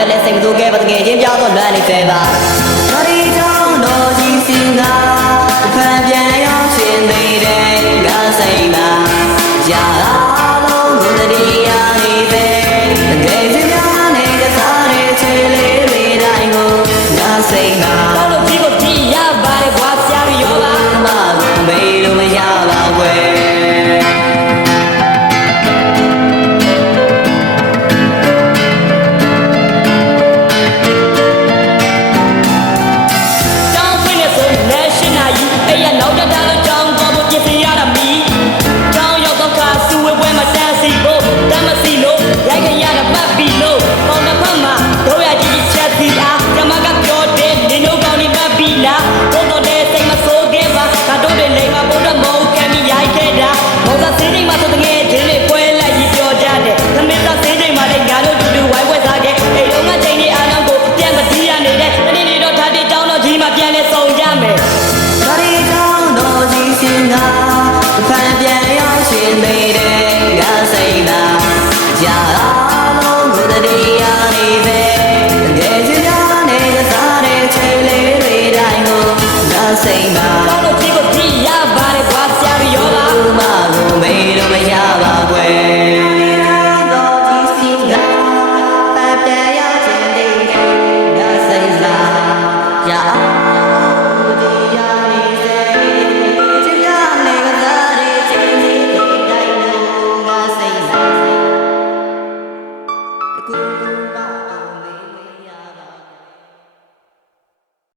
ပဲလဲစိတ်မစိုးခဲ့ပါတကယ်ချင်းပြောတော့လွမ်းနေသေးပါခရီးကြောင်းတော်ကြီးစင်ကဖန်ပြန်ရောက်ချင်းသေးတယ်ငါစိတ်မှာကြာလုံးကိုတည်းရနေသေးတကယ်ချင်းများနေတဲ့စားတဲ့ချေလေးတွေတိုင်းကိုငါစိတ်မှာတော့လို့ဒီကိုကြည့်ရပါတယ်ဘွားဆရာရောပါမမေးလို့မရပါဘူးဖန်ပြန်ရောက်ရှင်သေးတယ်ငါစိတ်မှာကြာလုံးကိုတည်းရနေသေးတကယ်ချင်းများနေတဲ့စားတဲ့ချေလေးတွေတိုင်းကိုငါစိတ်မှာ